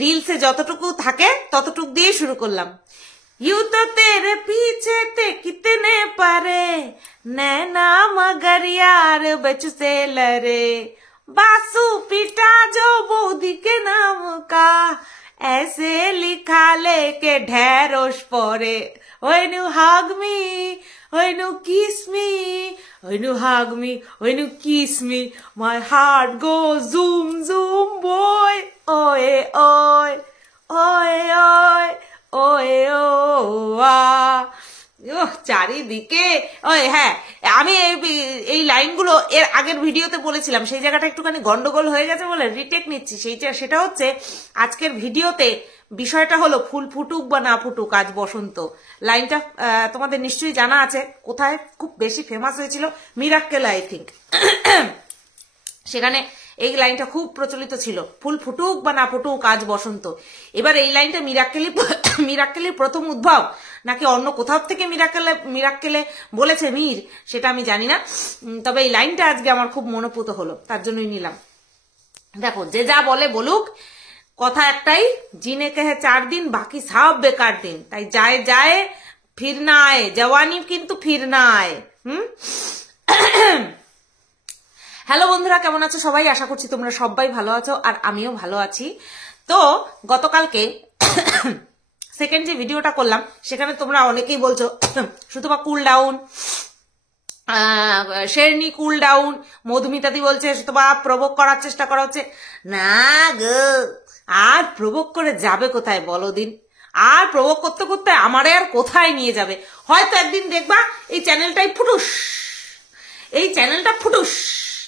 রিলসে যতটুকু থাকে ততটুকু দিয়ে শুরু করলাম। यूं तो तेरे पीछे थे कितने परे, नैना मगर यार बच से लरे, बासु पिटा जो बोधी के नाम का, ऐसे लिखा लेके ढेरोश परे। When you hug me, when you kiss me, when you hug me, when you kiss me, my heart goes zoom zoom boy, oy oy, oy oy, ওয়ে ও চারিদিকে। ওই হ্যাঁ, আমি এই লাইনগুলো এর আগের ভিডিওতে বলেছিলাম, সেই জায়গাটা একটুখানি গন্ডগোল হয়ে গেছে বলে রিটেক নিচ্ছি। সেটা হচ্ছে আজকের ভিডিওতে বিষয়টা হলো ফুল ফুটুক বা না ফুটুক আজ বসন্ত। লাইনটা তোমাদের নিশ্চয়ই জানা আছে, কোথায় খুব বেশি ফেমাস হয়েছিল, মিরাক্কেল আই থিঙ্ক। সেখানে এই লাইনটা খুব প্রচলিত ছিল, ফুল ফুটুক বা না ফুটুক আজ বসন্ত। এবার এই লাইনটা মিরাক্কেলের প্রথম উদ্ভব নাকি অন্য কোথাও থেকে মিরাক্কেলে বলেছে মীর, সেটা আমি জানি না। তবে এই লাইনটা আজকে আমার খুব মনোপুত হলো, তার জন্যই নিলাম। দেখো, যে যা বলে বলুক, কথা একটাই, জিনে কে হ্যাঁ 4 দিন বাকি সব বেকার দিন। তাই যায় যায় ফির না আয়, জওয়ানি কিন্তু ফির না আয়। হ্যালো বন্ধুরা, কেমন আছো সবাই? আশা করছি তোমরা সবাই ভালো আছো, আর আমিও ভালো আছি। তো গতকালকে সেকেন্ড যে ভিডিওটা করলাম, সেখানে তোমরা অনেকেই বলছো সুতপা কুল ডাউন, শেরনি কুল ডাউন, মধুমিতাদি বলছে সুতপা প্রভোগ করার চেষ্টা করা হচ্ছে। না গো, আর প্রভোগ করে যাবে কোথায় বলো দিন? আর প্রভোগ করতে করতে আমারে আর কোথায় নিয়ে যাবে? হয়তো একদিন দেখবা এই চ্যানেলটাই ফুটুস, এই চ্যানেলটা ফুটুস,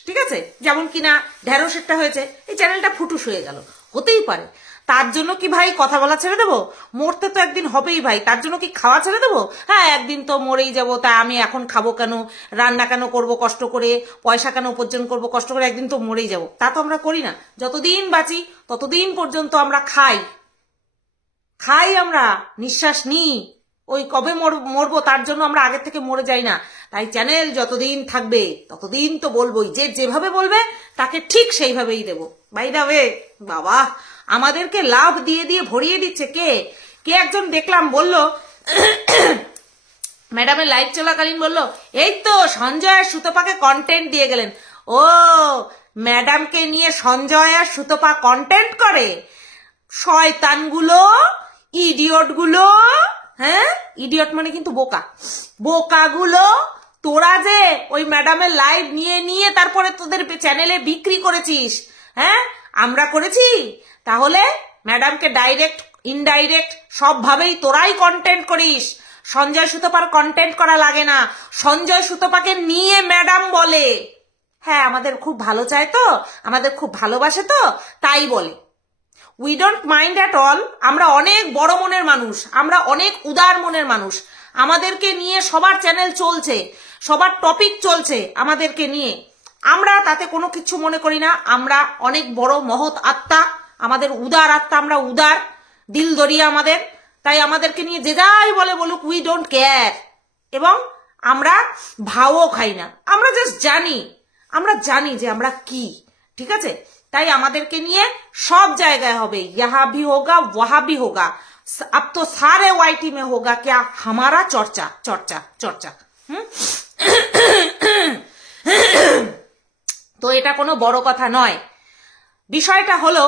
ঠিক আছে, যেমন কিনা ঢেঁড়সেরটা হয়েছে, এই চ্যানেলটা ফুটুস হয়ে গেল, হতেই পারে। তার জন্য কি ভাই কথা বলা ছেড়ে দেবো? মরতে তো একদিন হবেই ভাই, তার জন্য কি খাওয়া ছেড়ে দেবো? হ্যাঁ, একদিন তো মরেই যাবো, তাই আমি এখন খাবো কেন, রান্না কেন করব কষ্ট করে, পয়সা কেন উপার্জন করব কষ্ট করে, একদিন তো মরেই যাবো। তা তো আমরা করি না, যতদিন বাঁচি ততদিন পর্যন্ত আমরা খাই, আমরা নিঃশ্বাস নিই। ওই কবে মরবো তার জন্য আমরা আগের থেকে মরে যাই না। তাই চ্যানেল যতদিন থাকবে ততদিন তো বলবোই, যে যেভাবে বলবে তাকে ঠিক সেইভাবেই দেবো। বাই দা ওয়ে, বাবা আমাদেরকে লাভ দিয়ে দিয়ে ভরিয়ে দিচ্ছে। কে একজন দেখলাম বলল, ম্যাডামের লাইভ চলাকালীন বলল, এই তো সঞ্জয় আর সুতপাকে কন্টেন্ট দিয়ে গেলেন। ও, ম্যাডামকে নিয়ে সঞ্জয় আর সুতপা কন্টেন্ট করে? শয়তানগুলো, ইডিয়টগুলো, হ্যাঁ, ইডিয়ট মানে কিন্তু বোকাগুলো, তোরা যে ওই ম্যাডামের লাইভ নিয়ে তারপরে তোদের চ্যানেলে বিক্রি করেছিস, হ্যাঁ, আমরা করেছি? তাহলে ম্যাডামকে ডাইরেক্ট ইনডাইরেক্ট সবভাবেই তোরাই কন্টেন্ট করিস। সঞ্জয় সুতপার কন্টেন্ট করা লাগে না, সঞ্জয় সুতপাকে নিয়ে ম্যাডাম বলে, হ্যাঁ আমাদের খুব ভালো চায় তো, আমাদের খুব ভালোবাসে তো, তাই বলে। We don't mind at all. আমরা অনেক বড় মনের মানুষ, আমরা অনেক উদার মনের মানুষ। আমাদেরকে নিয়ে সবার চ্যানেল চলছে, সবার টপিক চলছে আমাদেরকে নিয়ে, আমরা তাতে কোনো কিছু মনে করি না। আমরা অনেক বড় মহৎ আত্মা, আমাদের উদার আত্মা, আমরা উদার দিল দরিয়া আমাদের। তাই আমাদেরকে নিয়ে যে যাই বলে বলুক, উই ডোন্ট কেয়ার। এবং আমরা ভাও খাই না, আমরা জাস্ট জানি যে আমরা কি, ঠিক আছে? তাই আমাদেরকে নিয়ে সব জায়গায় হবে, ইহা ভি হোগা ওয়াহা ভি হোগা, अब तो सारे वाईटी में होगा क्या हमारा चर्चा। তো এটা কোনো বড় কথা নয়। বিষয়টা হলো,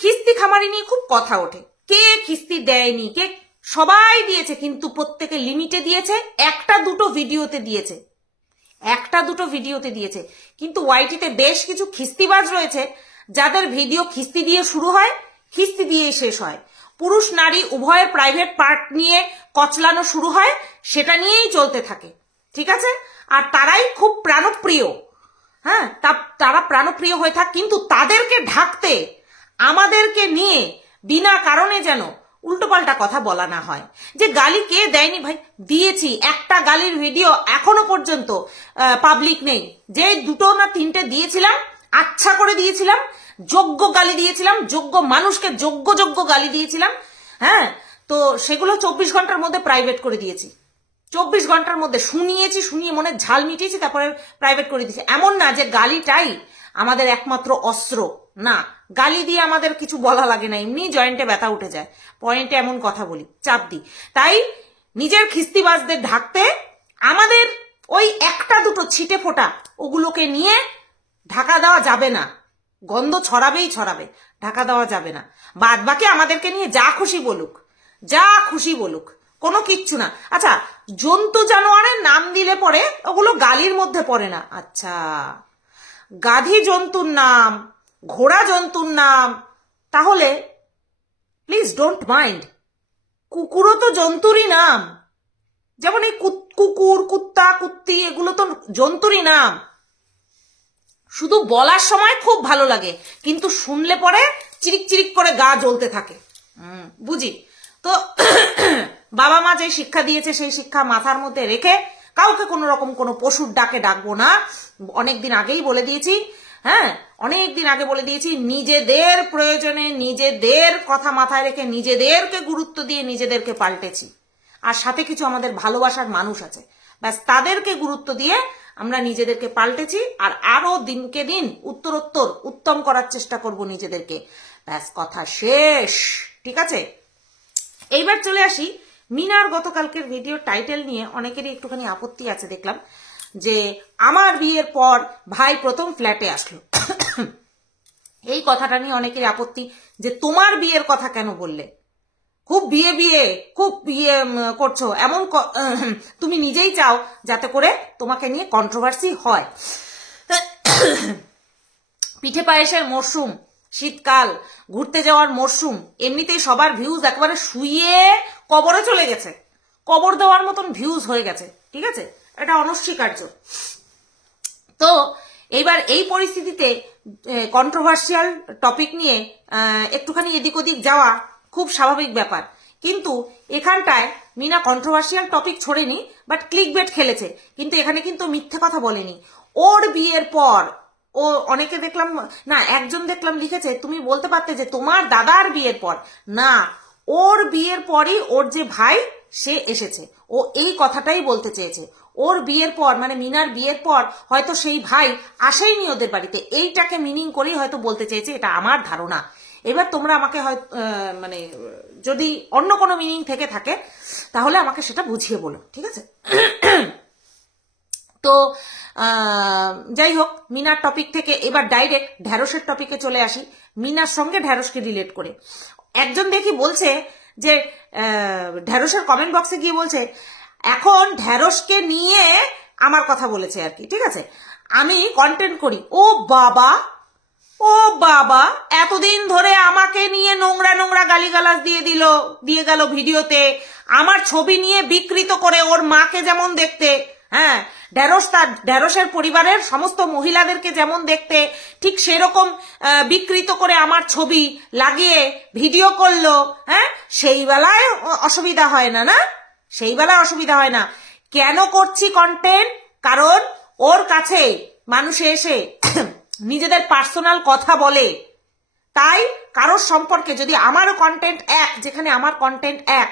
খিস্তি খামারি নিয়ে খুব কথা ওঠে, কে খিস্তি দেয়নি, কে সবাই দিয়েছে, কিন্তু প্রত্যেকে লিমিটে দিয়েছে, একটা দুটো ভিডিওতে দিয়েছে। কিন্তু ওয়াইটিতে বেশ কিছু খিস্তিবাজ রয়েছে, যাদের ভিডিও খিস্তি দিয়ে শুরু হয়, খিস্তি দিয়েই শেষ হয়। পুরুষ নারী উভয়ের প্রাইভেট পার্ট নিয়ে কচলানো শুরু হয়, সেটা নিয়েই চলতে থাকে, ঠিক আছে? আর তারাই খুব প্রাণপ্রিয়, হ্যাঁ, তারা প্রাণপ্রিয় হয়ে থাকে। কিন্তু তাদেরকে ঢাকতে আমাদেরকে নিয়ে বিনা কারণে যেন উল্টোপাল্টা কথা বলা না হয়। যে গালি কে দেয়নি ভাই, দিয়েছি। একটা গালির ভিডিও এখনো পর্যন্ত পাবলিক নেই। যে 2 না 3টে দিয়েছিলাম, আচ্ছা করে দিয়েছিলাম, যোগ্য গালি দিয়েছিলাম, যোগ্য মানুষকে যোগ্য গালি দিয়েছিলাম, হ্যাঁ, তো সেগুলো 24 ঘন্টার মধ্যে প্রাইভেট করে দিয়েছি। 24 ঘন্টার মধ্যে শুনিয়ে মনে ঝাল মিটিয়েছি, তারপরে প্রাইভেট করে দিয়েছি। এমন না যে গালিটাই আমাদের একমাত্র অস্ত্র না। গালি দিয়ে আমাদের কিছু বলা লাগে না, এমনি জয়েন্টে ব্যথা উঠে যায়, পয়েন্টে এমন কথা বলি, চাপ দিই। তাই নিজের খিস্তিবাজদের ঢাকতে আমাদের ওই একটা দুটো ছিটে ফোটা ওগুলোকে নিয়ে ঢাকা দেওয়া যাবে না। গন্ধ ছড়াবেই ছড়াবে, ঢাকা দেওয়া যাবে না। বাদ বাকি আমাদেরকে নিয়ে যা খুশি বলুক, যা খুশি বলুক, কোনো কিচ্ছু না। আচ্ছা, জন্তু জানোয়ারের নাম দিলে পরে ওগুলো গালির মধ্যে পড়ে না। আচ্ছা, গাধি জন্তুর নাম, ঘোড়া জন্তুর নাম, তাহলে প্লিজ ডোন্ট মাইন্ড। কুকুরও তো জন্তুরই নাম, যেমন এই কুকুর, কুত্তা, কুত্তি, এগুলো তো জন্তুরই নাম। শুধু বলার সময় খুব ভালো লাগে, কিন্তু শুনলে পরে চিরিক চিরিক করে গা জ্বলতে থাকে। বুঝি তো। বাবা মা যে শিক্ষা দিয়েছে সেই শিক্ষা মাথার মধ্যে রেখে কাউকে কোনো রকম কোনো পশুর ডাকে ডাকবো না। অনেকদিন আগেই বলে দিয়েছি, হ্যাঁ, অনেকদিন আগে বলে দিয়েছি, নিজেদের প্রয়োজনে নিজেদের কথা মাথায় রেখে নিজেদেরকে গুরুত্ব দিয়ে নিজেদেরকে পাল্টেছি। আর সাথে কিছু আমাদের ভালোবাসার মানুষ আছে, ব্যাস তাদেরকে গুরুত্ব দিয়ে আমরা নিজেদেরকে পাল্টেছি। আর আরো দিনকে দিন উত্তরোত্তর উত্তম করার চেষ্টা করব নিজেদেরকে। ব্যাস, কথা শেষ। ঠিক আছে, এইবার চলে আসি মিনার গতকালকের ভিডিও টাইটেল নিয়ে অনেকেরই একটুখানি আপত্তি আছে দেখলাম, যে আমার বিয়ের পর ভাই প্রথম ফ্ল্যাটে আসলো। এই কথাটা নিয়ে অনেকেরই আপত্তি, যে তোমার বিয়ের কথা কেন বললে? খুব বিয়ে বিয়ে খুব বিয়ে করছো, এমন তুমি নিজেই চাও যাতে করে তোমাকে নিয়ে কন্ট্রোভার্সি হয়। পিঠে পায়েসের মরশুম, শীতকাল, ঘুরতে যাওয়ার মরশুম, এমনিতেই সবার ভিউজ একেবারে শুয়ে কবরে চলে গেছে, কবর দেওয়ার মতন ভিউজ হয়ে গেছে। ঠিক আছে, এটা অনস্বীকার্য। তো এইবার এই পরিস্থিতিতে কন্ট্রোভার্সিয়াল টপিক নিয়ে একটুখানি এদিক ওদিক যাওয়া খুব স্বাভাবিক ব্যাপার। কিন্তু এখানটায় মিনা কন্ট্রোভার্সিয়াল টপিক ছোড়েনি, বাট ক্লিকবেট খেলেছে। কিন্তু এখানে কিন্তু মিথ্যে কথা বলেনি। ওর বিয়ের পর ও, অনেকে দেখলাম, না একজন দেখলাম লিখেছে, তুমি বলতে পারতে যে তোমার দাদার বিয়ের পর। না, ওর বিয়ের পরই ওর যে ভাই সে এসেছে, ও এই কথাটাই বলতে চেয়েছে। ওর বিয়ের পর মানে মিনার বিয়ের পর হয়তো সেই ভাই আসেইনি ওদের বাড়িতে, এইটাকে মিনিং করেই হয়তো বলতে চেয়েছে, এটা আমার ধারণা। এবার তোমরা আমাকে হয় মানে যদি অন্য কোনো মিনিং থেকে থাকে তাহলে আমাকে সেটা বুঝিয়ে বলো, ঠিক আছে? তো যাই হোক, মিনার টপিক থেকে এবার ডাইরেক্ট ঢ্যাঁড়সের টপিকে চলে আসি। মিনার সঙ্গে ঢ্যাঁড়সকে রিলেট করে একজন দেখি বলছে যে ঢ্যাঁড়সের কমেন্ট বক্সে গিয়ে বলছে, এখন ঢ্যাঁড়সকে নিয়ে আমার কথা বলেছে আর কি, ঠিক আছে, আমি কন্টেন্ট করি। ও বাবা, ও বাবা, এতদিন ধরে আমাকে নিয়ে নোংরা নোংরা গালিগালাজ দিয়ে গেল ভিডিওতে, আমার ছবি নিয়ে বিকৃত করে, ওর মাকে যেমন দেখতে, হ্যাঁ, ঢ্যাঁড়সের পরিবারের সমস্ত মহিলাদেরকে যেমন দেখতে, ঠিক সেরকম বিকৃত করে আমার ছবি লাগিয়ে ভিডিও করলো। হ্যাঁ, সেই বেলায় অসুবিধা হয় না, না সেই বেলায় অসুবিধা হয় না। কেন করছি কন্টেন্ট? কারণ ওর কাছে মানুষে এসে নিজেদের পার্সোনাল কথা বলে, তাই কারোর সম্পর্কে যদি আমারও কন্টেন্ট এক, যেখানে আমার কন্টেন্ট এক,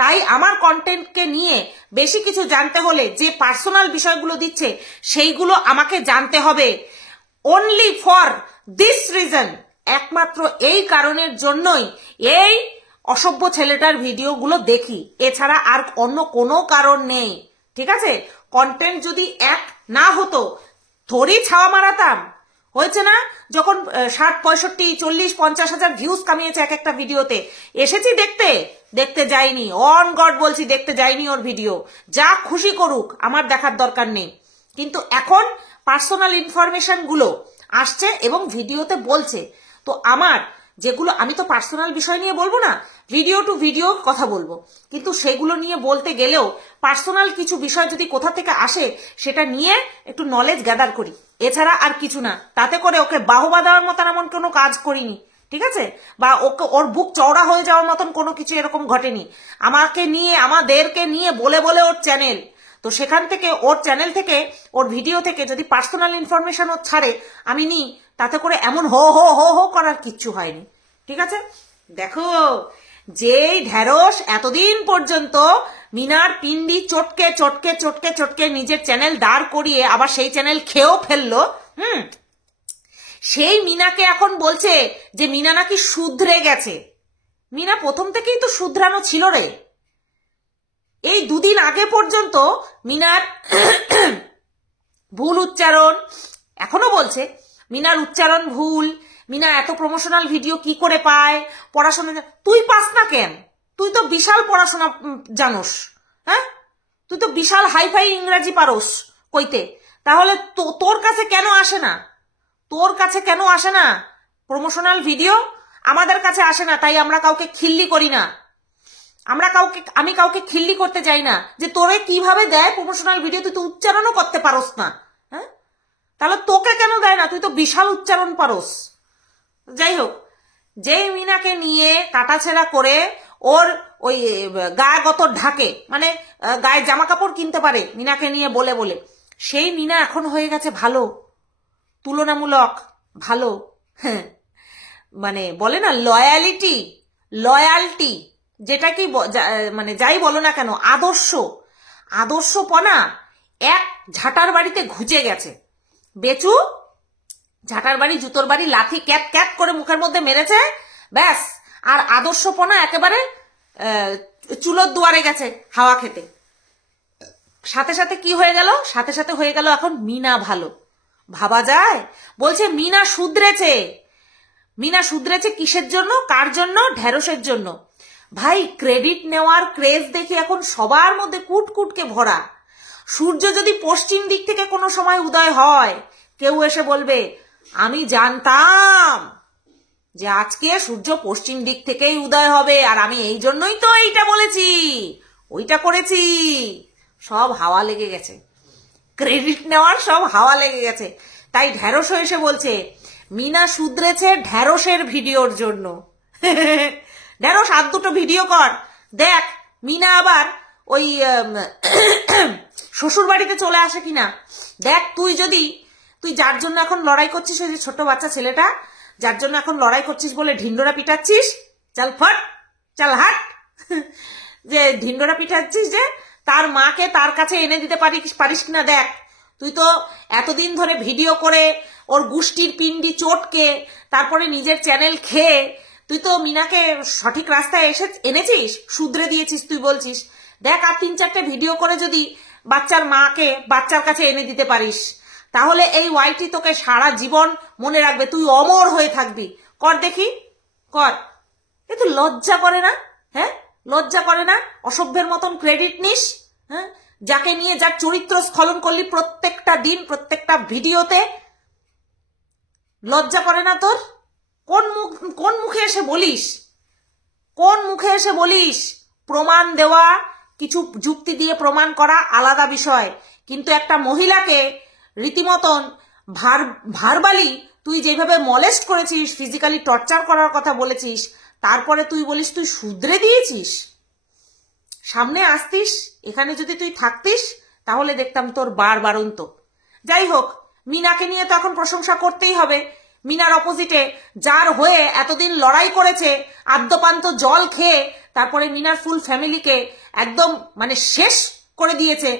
তাই আমার কন্টেন্টকে নিয়ে বেশি কিছু জানতে হলে যে পার্সোনাল বিষয়গুলো দিচ্ছে সেইগুলো আমাকে জানতে হবে। অনলি ফর দিস রিজন, একমাত্র এই কারণের জন্যই এই অসভ্য ছেলেটার ভিডিওগুলো দেখি, এছাড়া আর অন্য কোনো কারণ নেই, ঠিক আছে? কন্টেন্ট যদি এক না হতো থোড়ি ছাওয়া মারাতাম। হয়েছে না, যখন 60, 65, 40, 50 হাজার ভিউজ কামিয়েছে এক একটা ভিডিওতে, এসেছি দেখতে, দেখতে যাইনি, অন গড বলছি, দেখতে যাইনি ওর ভিডিও। যা খুশি করুক, আমার দেখার দরকার নেই। কিন্তু এখন পার্সোনাল ইনফরমেশন গুলো আসছে এবং ভিডিওতে বলছে, তো আমার যেগুলো, আমি তো পার্সোনাল বিষয় নিয়ে বলবো না, ভিডিও টু ভিডিও কথা বলবো, কিন্তু সেগুলো নিয়ে বলতে গেলেও পার্সোনাল কিছু বিষয় যদি কোথা থেকে আসে সেটা নিয়ে একটু নলেজ গ্যাদার করি, এছাড়া আর কিছু না। তাতে করে ওকে বাহবা দেওয়ার মতন এমন কোনো কাজ করিনি, ঠিক আছে, বা ওকে ওর বুক চওড়া হয়ে যাওয়ার মতন কোনো কিছু এরকম ঘটেনি। আমাকে নিয়ে, আমাদেরকে নিয়ে বলে বলে ওর চ্যানেল, তো সেখান থেকে ওর চ্যানেল থেকে, ওর ভিডিও থেকে যদি পার্সোনাল ইনফরমেশন ও ছাড়ে আমি নিই, তাতে করে এমন হো হো হো হো করার কিচ্ছু হয়নি, ঠিক আছে? দেখো, যেই ঢ্যাঁড়স এতদিন পর্যন্ত মিনার পিন্ডি চটকে চটকে চটকে চটকে নিজের চ্যানেল দাঁড় করিয়ে আবার সেই চ্যানেল খেয়েও ফেললো, সেই মিনাকে এখন বলছে যে মিনা নাকি শুধরে গেছে। মিনা প্রথম থেকেই তো শুধরানো ছিল রে। এই দুদিন আগে পর্যন্ত মিনার ভুল উচ্চারণ, এখনো বলছে মিনার উচ্চারণ ভুল, মিনা এত প্রমোশনাল ভিডিও কি করে পায়, পড়াশোনা তুই পাস না কেন? তুই তো বিশাল পড়াশোনা জানোস, হ্যাঁ, তুই তো বিশাল হাইফাই ইংরাজি পারোস কইতে, তাহলে তোর কাছে কেন আসে না? তোর কাছে কেন আসে না প্রমোশনাল ভিডিও? আমাদের কাছে আসে না, তাই আমরা কাউকে খিল্লি করি না। আমি কাউকে খিল্লি করতে চাই না যে তোরে কিভাবে দেয় প্রমোশনাল ভিডিও, তুই তো উচ্চারণও করতে পারোস না, হ্যাঁ, তাহলে তোকে কেন দেয় না? তুই তো বিশাল উচ্চারণ পারোস। যাই হোক, যেই মিনাকে নিয়ে কাটাছেড়া করে ওর ওই গায়ে গত ঢাকে, মানে গায়ে জামা কাপড় কিনতে পারে মিনাকে নিয়ে বলে বলে, সেই মিনা এখন হয়ে গেছে ভালো, তুলনামূলক ভালো। হ্যাঁ, মানে বলে না লয়ালটি, যেটা কি মানে যাই বলো না কেন, আদর্শপনা এক ঝাঁটার বাড়িতে ঘুচে গেছে। বেচু ঝাঁটার বাড়ি জুতোর বাড়ি লাথি ক্যাপ ক্যাপ করে মুখের মধ্যে মেরেছে, ব্যাস, আর আদর্শপনা একেবারে চুলোর দুয়ারে গেছে হাওয়া খেতে। সাথে সাথে কি হয়ে গেল? সাথে সাথে হয়ে গেল এখন মিনা ভালো। ভাবা যায়? বলছে মিনা শুধরেছে কিসের জন্য, কার জন্য? ঢেঁড়সের জন্য। ভাই, ক্রেডিট নেওয়ার ক্রেজ দেখে এখন সবার মধ্যে কুটকুটকে ভরা। সূর্য যদি পশ্চিম দিক থেকে কোনো সময় উদয় হয়, কেউ এসে বলবে আমি জানতাম যে আজকে সূর্য পশ্চিম দিক থেকেই উদয় হবে, আর আমি এই জন্যই তো এইটা বলেছি, ওইটা করেছি। সব হাওয়া লেগে গেছে, ক্রেডিট নেওয়ার সব হাওয়া লেগে গেছে। তাই ঢেঁড়সও এসে বলছে মিনা শুধরেছে ঢেঁড়সের ভিডিওর জন্য। ঢেঁড়স আর দুটো ভিডিও কর, দেখ মিনা আবার ওই শ্বশুর বাড়িতে চলে আসে কিনা দেখ। তুই যার জন্য এখন লড়াই করছিস, ওই যে ছোট বাচ্চা ছেলেটা যার জন্য এখন লড়াই করছিস বলে ঢিন্ডোরা পিটাচ্ছিস, চাল হাট, যে ঢিন্ডোরা পিটাচ্ছিস, যে তার মাকে তার কাছে এনে দিতে পারিস কিনা দেখ। তুই তো এতদিন ধরে ভিডিও করে ওর গুষ্টির পিন্ডি চটকে তারপরে নিজের চ্যানেল খেয়ে তুই তো মিনাকে সঠিক রাস্তায় এনেছিস, শুধরে দিয়েছিস। তুই বলছিস দেখ, আর 3-4টে ভিডিও করে যদি বাচ্চার মাকে বাচ্চার কাছে এনে দিতে পারিস, তাহলে এই ওয়াইটি তোকে সারা জীবন মনে রাখবে, তুই অমর হয়ে থাকবি। কর দেখি, কর। এ তো লজ্জা করে না? হ্যাঁ, লজ্জা করে না? অসভ্যের মতন ক্রেডিট নিস, হ্যাঁ, যাকে নিয়ে যার চরিত্র স্খলন করলি প্রত্যেকটা দিন প্রত্যেকটা ভিডিওতে। লজ্জা করে না তোর? কোন মুখে এসে বলিস? প্রমাণ দেওয়া, কিছু যুক্তি দিয়ে প্রমাণ করা আলাদা বিষয়, কিন্তু একটা মহিলাকে রীতিমতন ভার্বালি তুই যেভাবে মলেস্ট করেছিস, ফিজিক্যালি টর্চার করার কথা বলেছিস, তারপরে তুই বলিস তুই শুধরে দিয়েছিস। সামনে আসতিস, এখানে যদি তুই থাকতিস তাহলে দেখতাম তোর বারবারন্ত। যাই হোক, মিনাকে নিয়ে তো এখন প্রশংসা করতেই হবে। মিনার অপোজিটে যার হয়ে এতদিন লড়াই করেছে, আদ্যপান্ত জল খেয়ে তারপরে মিনার ফুল ফ্যামিলিকে একদম মানে শেষ করে দিয়েছে,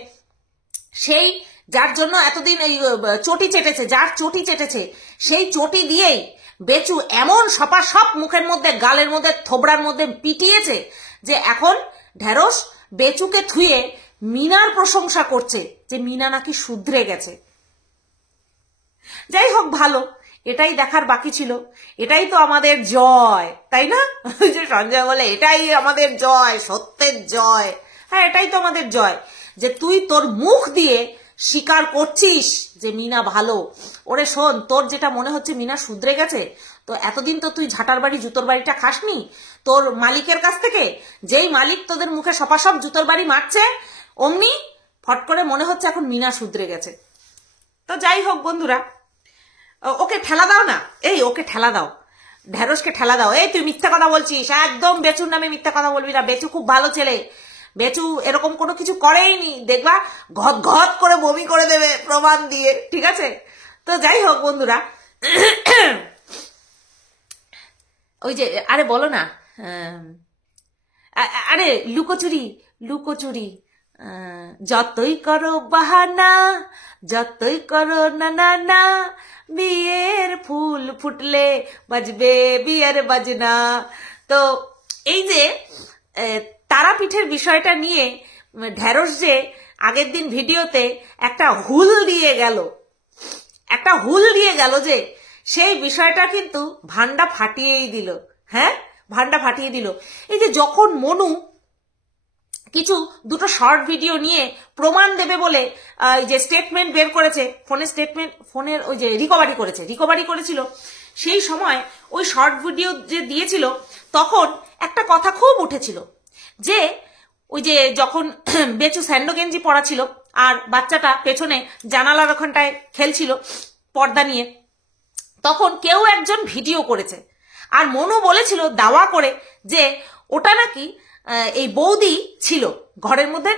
সেই যার জন্য এতদিন এই যার চটি চেটেছে, সেই চটি দিয়েই বেচু এমন সপাসপ মুখের মধ্যে, গালের মধ্যে, থোবড়ার মধ্যে পিটিয়েছে যে এখন ঢেঁড়স বেচুকে থুয়ে মিনার প্রশংসা করছে যে মিনা নাকি শুধরে গেছে। যাই হোক, ভালো, এটাই দেখার বাকি ছিল। এটাই তো আমাদের জয়, তাই না? যে সঞ্জয় বলে এটাই আমাদের জয়, সত্যের জয়। হ্যাঁ, এটাই তো আমাদের জয়, যে তুই তোর মুখ দিয়ে স্বীকার করছিস যে মিনা ভালো। ওরে শোন, তোর যেটা মনে হচ্ছে মিনা শুধরে গেছে, তো এতদিন তো তুই ঝাঁটার বাড়ি জুতোর বাড়িটা খাসনি তোর মালিকের কাছ থেকে। যেই মালিক তোদের মুখে সপাসপ জুতোর বাড়ি মারছে, অমনি ফট করে মনে হচ্ছে এখন মিনা শুধরে গেছে। তো যাই হোক বন্ধুরা, ওকে ঠেলা দাও না, ওকে ঠেলা দাও, ঢেঁড়সকে ঠেলা দাও। তুই মিথ্যা কথা বলছিস, একদম বেচুর নামে মিথ্যা কথা বলবি না। বেচু খুব ভালো ছেলে, বেচু এরকম কোনো কিছু করেইনি, দেখবা ঘত ঘত করে বমি করে দেবে প্রমাণ দিয়ে, ঠিক আছে? তো যাই হোক বন্ধুরা, ওই যে আরে বলো না, আরে লুকোচুরি যতই করো বাহানা, যতই করো না না না, বিয়ের ফুল ফুটলে বাজবে বিয়ের বাজনা। তো এই যে তারাপীঠের বিষয়টা নিয়ে ঢেঁড়স যে আগের দিন ভিডিওতে একটা হুল দিয়ে গেল যে সেই বিষয়টা কিন্তু ভান্ডা ফাটিয়েই দিল। হ্যাঁ, ভান্ডা ফাটিয়ে দিল। এই যে যখন মনু কিছু দুটো শর্ট ভিডিও নিয়ে প্রমাণ দেবে বলে যে স্টেটমেন্ট বের করেছে, ফোনের ওই যে রিকভারি করেছিল, সেই সময় ওই শর্ট ভিডিও যে দিয়েছিল তখন একটা কথা খুব উঠেছিল যে ওই যে যখন বেচু স্যান্ডো গেঞ্জি পরা ছিল আর বাচ্চাটা পেছনে জানালার ওখানটায় খেলছিল পর্দা নিয়ে, তখন কেউ একজন ভিডিও করেছে আর মনু বলেছিল দাওয়া করে যে ওটা নাকি এই বৌদি ছিল, ঘরের মধ্যে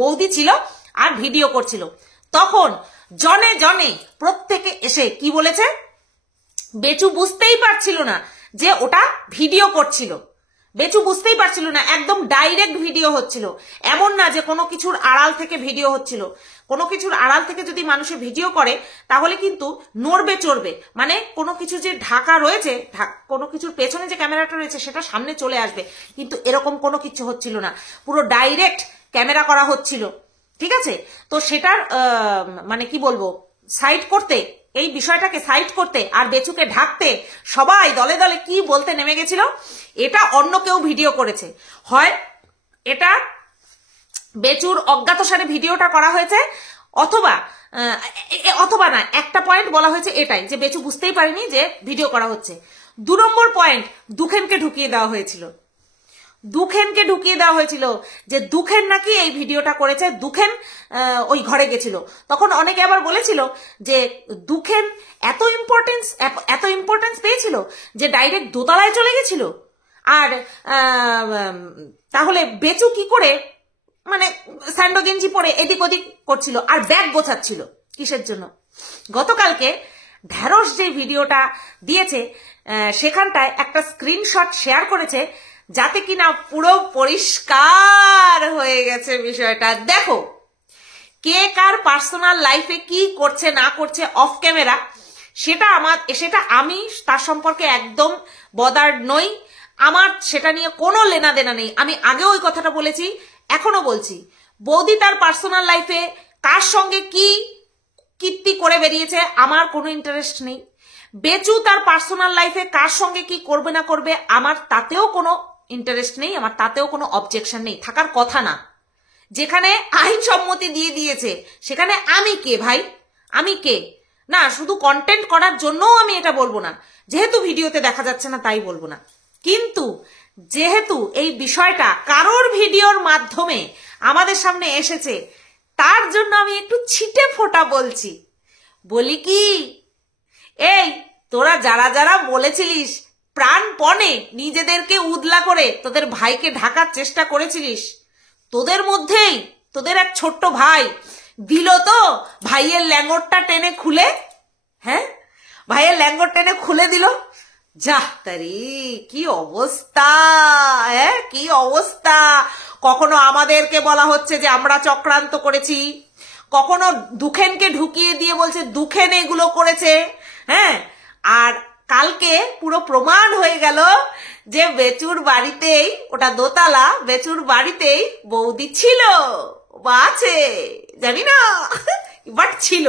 বৌদি ছিল আর ভিডিও করছিল। তখন জনে জনে প্রত্যেকে এসে কি বলেছে, বেচু বুঝতেই পারছিল না যে ওটা ভিডিও করছিল, বেচু বুঝতেই পারছিল না, একদম ডাইরেক্ট ভিডিও হচ্ছিল। এমন না যে কোনো কিছুর আড়াল থেকে ভিডিও হচ্ছিল। কোনো কিছুর আড়াল থেকে যদি মানুষে ভিডিও করে তাহলে কিন্তু নড়বে চড়বে, মানে কোনো কিছু যে ঢাকা রয়েছে, কোনো কিছুর পেছনে যে ক্যামেরাটা রয়েছে সেটা সামনে চলে আসবে, কিন্তু এরকম কোনো কিছু হচ্ছিল না, পুরো ডাইরেক্ট ক্যামেরা করা হচ্ছিল। ঠিক আছে, তো সেটার মানে কি বলবো, সাইড করতে, এই বিষয়টাকে সাইড করতে আর বেচুকে ঢাকতে সবাই দলে দলে কি বলতে নেমে গেছিল, এটা অন্য কেউ ভিডিও করেছে, হয় এটা বেচুর অজ্ঞাতসারে ভিডিওটা করা হয়েছে, অথবা না, একটা পয়েন্ট বলা হয়েছে এটাই যে বেচু বুঝতেই পারেনি যে ভিডিও করা হচ্ছে। 2 নম্বর পয়েন্ট, দুখেনকে ঢুকিয়ে দেওয়া হয়েছিল যে দুখেন নাকি এই ভিডিওটা করেছে, দুখেন ওই ঘরে গেছিল। তখন অনেকে আবার বলেছিল যে দুখেন এত ইম্পর্টেন্স পেয়েছিল যে ডাইরেক্ট দোতলায় চলে গেছিল। আর তাহলে বেচু কি করে মানে স্যান্ডো গেঞ্জি পরে এদিক ওদিক করছিল আর ব্যাগ গোছাচ্ছিল কিসের জন্য? গতকালকে ঢেঁড়স যে ভিডিওটা দিয়েছে সেখানটায় একটা স্ক্রিনশট শেয়ার করেছে যাতে কিনা পুরো পরিষ্কার হয়ে গেছে বিষয়টা। দেখো কে কার পার্সোনাল লাইফে কি করছে না করছে অফ ক্যামেরা, সেটা আমি তার সম্পর্কে একদম বদার্ড নই, আমার সেটা নিয়ে কোনো লেনা দেনা নেই। আমি আগেও ওই কথাটা বলেছি, এখনো বলছি, বৌদি তার পার্সোনাল লাইফে কার সঙ্গে কি কীর্তি করে বেরিয়েছে আমার কোনো ইন্টারেস্ট নেই। বেচু তার পার্সোনাল লাইফে কার সঙ্গে কি করবে না করবে আমার তাতেও কোনো ইন্টারেস্ট নেই, আমার তাতেও কোনো অবজেকশন নেই, থাকার কথা না। যেখানে আইন সম্মতি দিয়ে দিয়েছে সেখানে আমি কে ভাই, আমি কে? না, শুধু কন্টেন্ট করার জন্যও আমি এটা বলবো না, যেহেতু ভিডিওতে দেখা যাচ্ছে না তাই বলবো না, কিন্তু যেহেতু এই বিষয়টা কারোর ভিডিওর মাধ্যমে আমাদের সামনে এসেছে তার জন্য আমি একটু ছিটে ফোটা বলি কি, এই তোরা যারা যারা বলেছিলিস প্রাণপণে নিজেদেরকে উদলা করে তোদের ভাইকে ঢাকার চেষ্টা করেছিলিস, তোদের মধ্যেই তোদের এক ছোট্ট ভাই দিল তো ভাইয়ের ল্যাঙ্গরটা টেনে খুলে, হ্যাঁ ভাইয়ের ল্যাঙ্গর টেনে খুলে দিল। যাহ তারি, কি অবস্থা, হ্যাঁ কি অবস্থা। কখনো আমাদেরকে বলা হচ্ছে যে আমরা চক্রান্ত করেছি, কখনো দুখেনকে ঢুকিয়ে দিয়ে বলছে দুখেন এগুলো করেছে, হ্যাঁ। আর কালকে পুরো প্রমাণ হয়ে গেল যে বেচুর বাড়িতেই, ওটা দোতলা, বেচুর বাড়িতেই বৌদি ছিল বা আছে জানি না, বাট ছিল।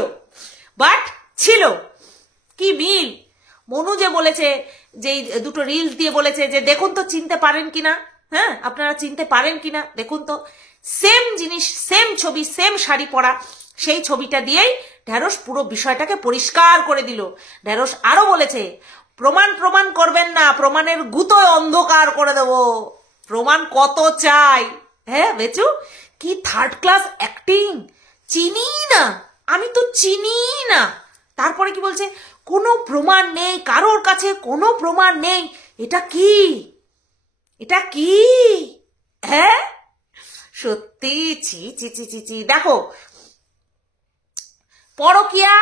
কি মিল! মনু যে বলেছে, যে দুটো রিলস দিয়ে বলেছে যে দেখুন তো চিনতে পারেন কিনা, হ্যাঁ আপনারা চিনতে পারেন কিনা দেখুন তো, সেম জিনিস, সেম ছবি, সেম শাড়ি পরা, সেই ছবিটা দিয়েই ঢেঁড়স পুরো বিষয়টাকে পরিষ্কার করে দিল। ঢেঁড়স আরো বলেছে প্রমাণ করবেন না, প্রমাণের গুতোয় অন্ধকার করে দেব, প্রমাণ কত চাই। হ্যাঁ বেচু কি থার্ড ক্লাস অ্যাক্টিং, চিনি না, আমি তো চিনি না। তারপরে কি বলছে, কোনো প্রমাণ নেই, কারোর কাছে কোনো প্রমাণ নেই। এটা কি হ্যাঁ সত্যি, ছি ছি ছি ছি ছি। দেখো পরকিয়া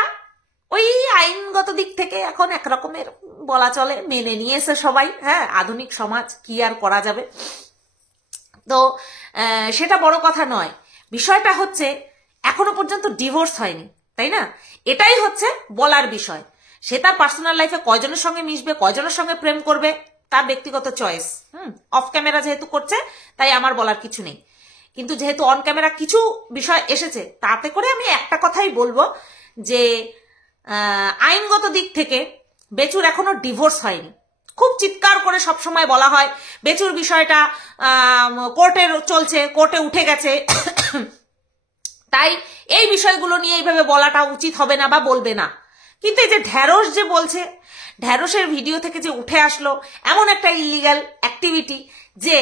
ওই আইনগত দিক থেকে এখন একরকমের বলা চলে, মেনে নিয়েছে সবাই, হ্যাঁ আধুনিক সমাজ, কি আর করা যাবে। তো সেটা বড় কথা নয়, বিষয়টা হচ্ছে এখনো পর্যন্ত ডিভোর্স হয়নি, তাই না? এটাই হচ্ছে বলার বিষয়। সে তার পার্সোনাল লাইফে কয়জনের সঙ্গে মিশবে, কয়জনের সঙ্গে প্রেম করবে, তার ব্যক্তিগত চয়েস। অফ ক্যামেরা যেহেতু করছে তাই আমার বলার কিছু নেই, কিন্তু যেহেতু অন ক্যামেরা কিছু বিষয় এসেছে, তাতে করে আমি একটা কথাই বলবো যে আইনগত দিক থেকে বেচুর এখনো ডিভোর্স হয়নি। খুব চিৎকার করে সবসময় বলা হয় বেচুর বিষয়টা কোর্টে চলছে, কোর্টে উঠে গেছে, তাই এই বিষয়গুলো নিয়ে এইভাবে বলাটা উচিত হবে না বা বলবে না। কিন্তু এই যে ঢ্যাঁড়স যে বলছে, ঢ্যাঁড়সের ভিডিও থেকে যে উঠে আসলো এমন একটা ইলিগাল অ্যাক্টিভিটি যে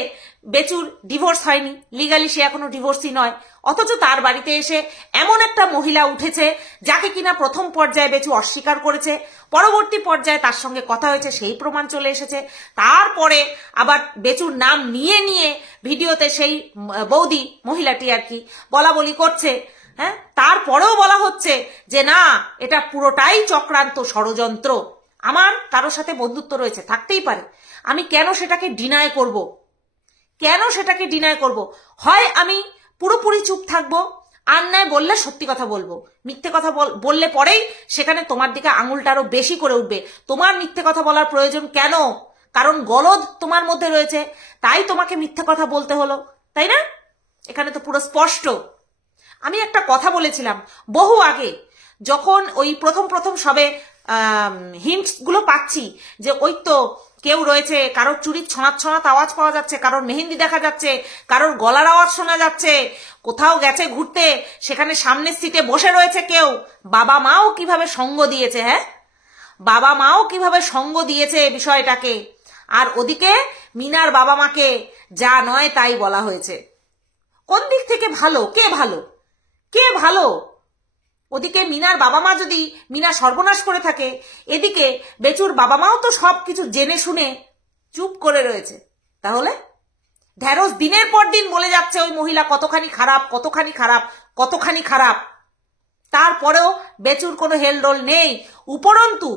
বেচুর ডিভোর্স হয়নি, লিগালি সে এখনো ডিভোর্সই নয়, অথচ তার বাড়িতে এসে এমন একটা মহিলা উঠেছে যাকে কিনা প্রথম পর্যায়ে বেচু অস্বীকার করেছে, পরবর্তী পর্যায়ে তার সঙ্গে কথা হয়েছে, সেই প্রমাণ চলে এসেছে, তারপরে আবার বেচুর নাম নিয়ে নিয়ে ভিডিওতে সেই বৌদি মহিলাটি আর কি বলা বলি করছে। হ্যাঁ, তারপরেও বলা হচ্ছে যে না, এটা পুরোটাই চক্রান্ত, ষড়যন্ত্র। আমার কারোর সাথে বন্ধুত্ব রয়েছে, থাকতেই পারে, আমি কেন সেটাকে ডিনাই করব? কেন সেটাকে ডিনাই করব? হয় আমি পুরোপুরি চুপ থাকবো, আর নয় বললে সত্যি কথা বলবো। মিথ্যে কথা বললে পরেই সেখানে তোমার দিকে আঙুলটা আরো বেশি করে উঠবে। তোমার মিথ্যে কথা বলার প্রয়োজন কেন? কারণ গলদ তোমার মধ্যে রয়েছে, তাই তোমাকে মিথ্যে কথা বলতে হলো, তাই না? এখানে তো পুরো স্পষ্ট। আমি একটা কথা বলেছিলাম বহু আগে, যখন ওই প্রথম সবে হিন্টস গুলো পাচ্ছি যে ওই তো কেউ রয়েছে, কারোর চুরির ছনাৎ আওয়াজ পাওয়া যাচ্ছে, কারোর মেহেন্দি দেখা যাচ্ছে, কারোর গলার আওয়াজ শোনা যাচ্ছে, কোথাও গেছে ঘুরতে, সেখানে সামনের সিটে বসে রয়েছে কেউ। বাবা মাও কিভাবে সঙ্গ দিয়েছে, হ্যাঁ, বাবা মাও কিভাবে সঙ্গ দিয়েছে বিষয়টাকে। আর ওদিকে মিনার বাবা মাকে যা নয় তাই বলা হয়েছে। কোন দিক থেকে ভালো? কে ভালো? কে ভালো? ওদিকে মিনার বাবা মা যদি মিনা সর্বনাশ করে থাকে, এদিকে বেচুর বাবা মাও তো সবকিছু জেনে শুনে চুপ করে রয়েছে। তাহলে ঢ্যাঁড়স দিনের পর দিন বলে যাচ্ছে ওই মহিলা কতখানি খারাপ, কতখানি খারাপ, কতখানি খারাপ, তারপরেও বেচুর কোনো হেলদোল নেই। উপরন্তু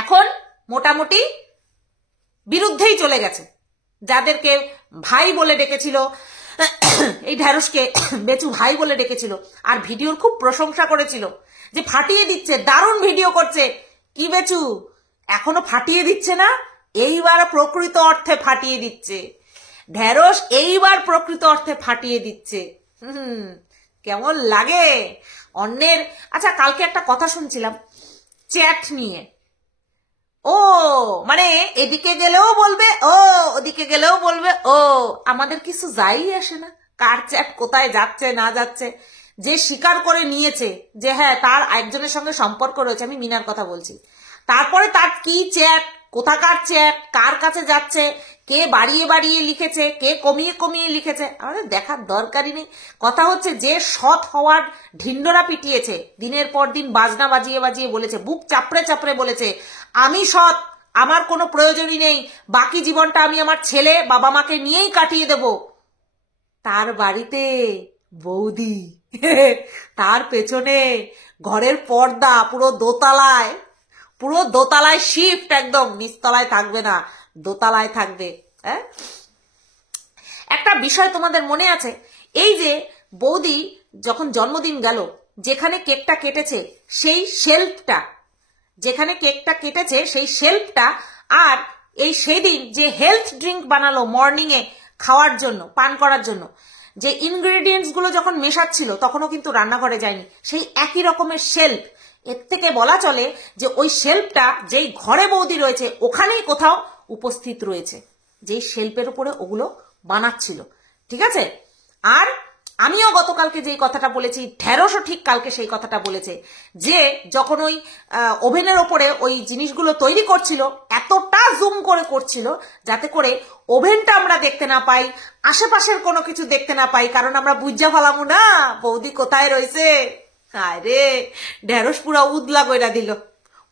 এখন মোটামুটি বিরুদ্ধেই চলে গেছে। যাদেরকে ভাই বলে ডেকেছিল, এই ঢ্যাঁড়সকে বেচু ভাই বলে ডেকেছিল, আর ভিডিওর খুব প্রশংসা করেছিল যে ফাটিয়ে দিচ্ছে, দারুণ ভিডিও করছে, কি বেচু এখনো ফাটিয়ে দিচ্ছে না? এইবার প্রকৃত অর্থে ফাটিয়ে দিচ্ছে ঢ্যাঁড়স, এইবার প্রকৃত অর্থে ফাটিয়ে দিচ্ছে। কেমন লাগে অন্যের? আচ্ছা, কালকে একটা কথা শুনছিলাম চ্যাট নিয়ে। ও মানে এদিকে গেলেও বলবে ও, ওদিকে গেলেও বলবে ও, আমাদের কিছু যাই আসে না কার চ্যাট কোথায় যাচ্ছে না যাচ্ছে। যে স্বীকার করে নিয়েছে যে হ্যাঁ তার একজনের সঙ্গে সম্পর্ক রয়েছে, আমি মিনার কথা বলছি, তারপরে তার কি চ্যাট, কোথাকার চ্যাট, কার কাছে যাচ্ছে, কে বাড়িয়ে বাড়িয়ে লিখেছে, কে কমিয়ে কমিয়ে লিখেছে, আমাদের দেখার দরকারই নেই। কথা হচ্ছে যে সৎ হওয়ার ঢিন্ডোরা পিটিয়েছে, দিনের পর দিন বাজনা বাজিয়ে বাজিয়ে বলেছে, বুক চাপড়ে চাপড়ে বলেছে আমি সৎ, আমার কোনো প্রয়োজনই নেই, বাকি জীবনটা আমি আমার ছেলে বাবা মাকে নিয়েই কাটিয়ে দেব, তার বাড়িতে বৌদি, তার পেছনে ঘরের পর্দা পুরো দোতলায় শিফট, একদম নিচতলায় থাকবে না, দোতলায় থাকবে। হ্যাঁ, একটা বিষয় তোমাদের মনে আছে, এই যে বৌদি যখন জন্মদিন গেল, যেখানে কেকটা কেটেছে সেই শেলফটা, যেখানে কেকটা কেটেছে সেই শেলফটা, আর এই সেদিন যে হেলথ ড্রিঙ্ক বানালো মর্নিং এ খাওয়ার জন্য, পান করার জন্য, যে ইনগ্রেডিয়েন্টস গুলো যখন মেশাচ্ছিল তখনও কিন্তু রান্নাঘরে যায়নি, সেই একই রকমের শেলফ। এর থেকে বলা চলে যে ওই শেলফটা যেই ঘরে বৌদি রয়েছে ওখানেই কোথাও উপস্থিত রয়েছে, যেই শেলফের উপরে ওগুলো বানাচ্ছিল। ঠিক আছে? আর আমিও গতকালকে যেই কথাটা বলেছি, ঢ্যাঁড়সও ঠিক কালকে সেই কথাটা বলেছে যে যখন ওই ওভেনের ওপরে ওই জিনিসগুলো তৈরি করছিল, এতটা জুম করে করছিল যাতে করে ওভেনটা আমরা দেখতে না পাই, আশেপাশের কোনো কিছু দেখতে না পাই, কারণ আমরা বুঝা ফেলামু না বৌদি কোথায় রয়েছে। আরে ঢ্যাঁড়স পুরা উদলা কইরা দিল,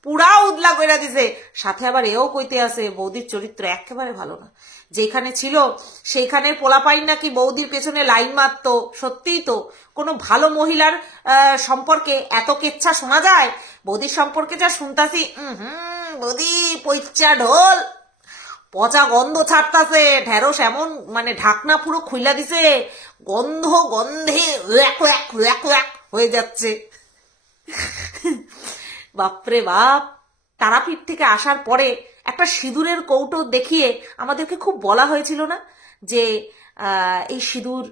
পুরা উদলা কইরা দিছে। সাথে আবার এও কইতে আছে বৌদির চরিত্র একেবারে ভালো না, যেখানে ছিল সেইখানে পোলাপাইন নাকি বৌদির পেছনে লাইন মারত। সত্যিই তো, কোনো ভালো মহিলার সম্পর্কে এত কেচ্ছা শোনা যায়? বৌদির সম্পর্কে যা শুনতাছি, বৌদি পৈচ্চা ঢোল, পচা গন্ধ ছাড়তাছে, ঢেঁড়স এমন মানে ঢাকনা পুরো খুইলা দিছে, গন্ধে ওয়াক ওয়াক ওয়াক ওয়াক হয়ে যাচ্ছে। বাপরে বাপ। তারাপীঠ থেকে আসার পরে একটা সিঁদুরের কৌটো দেখিয়ে আমাদেরকে খুব বলা হয়েছিল না যে এই সিঁদুর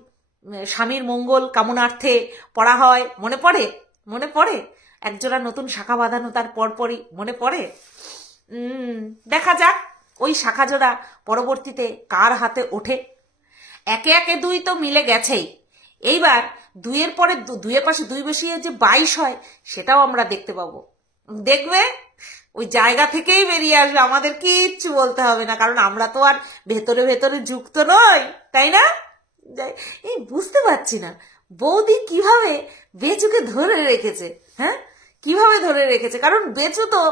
স্বামীর মঙ্গল কামনার্থে পড়া হয়, মনে পড়ে? মনে পড়ে? একজোড়া নতুন শাখা বাঁধানো তার পরপরই মনে পড়ে। দেখা যাক ওই শাখা জোড়া পরবর্তীতে কার হাতে ওঠে। একে একে 2 তো মিলে গেছেই, এইবার 2-এর পরে 2-এর পাশে 2 বসিয়ে যে 22 হয় সেটাও আমরা দেখতে পাবো। দেখবে ওই জায়গা থেকেই বেরিয়ে আসবে, আমাদের কিচ্ছু বলতে হবে না, কারণ আমরা তো আর ভেতরে ভেতরে যুক্ত নই, তাই না? এই বুঝতে পারছি না বৌদি কিভাবে বেচুকে ধরে রেখেছে। হ্যাঁ, কিভাবে ধরে রেখেছে? কারণ বেচু তো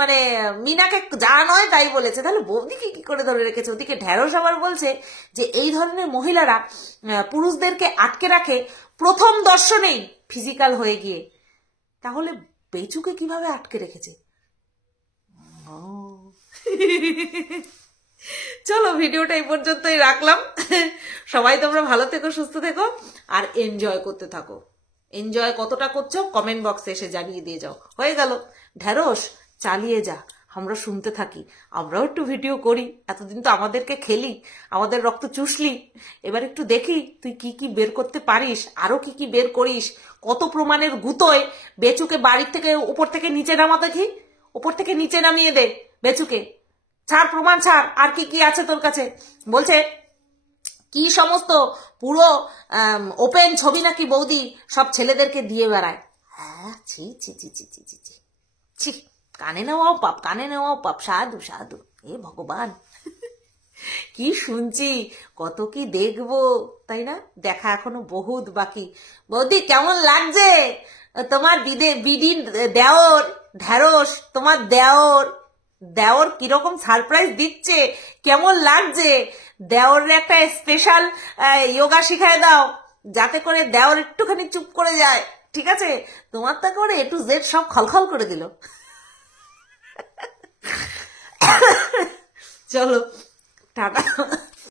মানে মিনাকে যা নয় তাই বলেছে, তাহলে বৌদিকে কি করে ধরে রেখেছে? ওদিকে ঢেঁড়স আবার বলছে যে এই ধরনের মহিলারা পুরুষদেরকে আটকে রাখে প্রথম দর্শনেই ফিজিক্যাল হয়ে গিয়ে, তাহলে বেচুকে কিভাবে আটকে রেখেছে? চলো ভিডিওটা এই পর্যন্তই রাখলাম। সবাই তোমরা ভালো থেকো, সুস্থ থেকো, আর এনজয় করতে থাকো। এনজয় কতটা করছো কমেন্ট বক্সে এসে জানিয়ে দিয়ে যাও। হয়ে গেল। ঢেঁড়স চালিয়ে যা, আমরা শুনতে থাকি, আমরাও একটু ভিডিও করি। এতদিন তো আমাদেরকে খেলি, আমাদের রক্ত চুষলি, এবার একটু দেখি তুই কি কি বের করতে পারিস, আরো কি কি বের করিস। কত প্রমাণের গুতোয় বেচুকে বাড়ির থেকে উপর থেকে নিচে নামা দেখি, উপর থেকে নিচে নামিয়ে দে বেচুকে, ছাড় প্রমাণ ছাড়, আর কি কি আছে তোর কাছে। বলছে কি সমস্ত পুরো ওপেন ছবি নাকি বৌদি সব ছেলেদেরকে দিয়ে বেড়ায়। হ্যাঁ, ছি ছি ছি ছি ছি ছি ছি, কানে নেওয়াও পাপ, কানে নেওয়াও পাপ। সাধু সাধু, এ ভগবান, কি শুনছি, কত কি দেখবো, তাই না? দেখা এখনো বহুত বাকি। বৌদি কেমন লাগছে তোমার বিডি দেওর ঢেঁড়স? তোমার দেওর কিরকম সারপ্রাইজ দিচ্ছে, কেমন লাগছে? দেওরের একটা স্পেশাল যোগা শিখায় দাও, যাতে করে দেওর একটুখানি চুপ করে যায়, ঠিক আছে? তোমার তো করে A to Z সব খলখল করে দিল। চলো টাটা।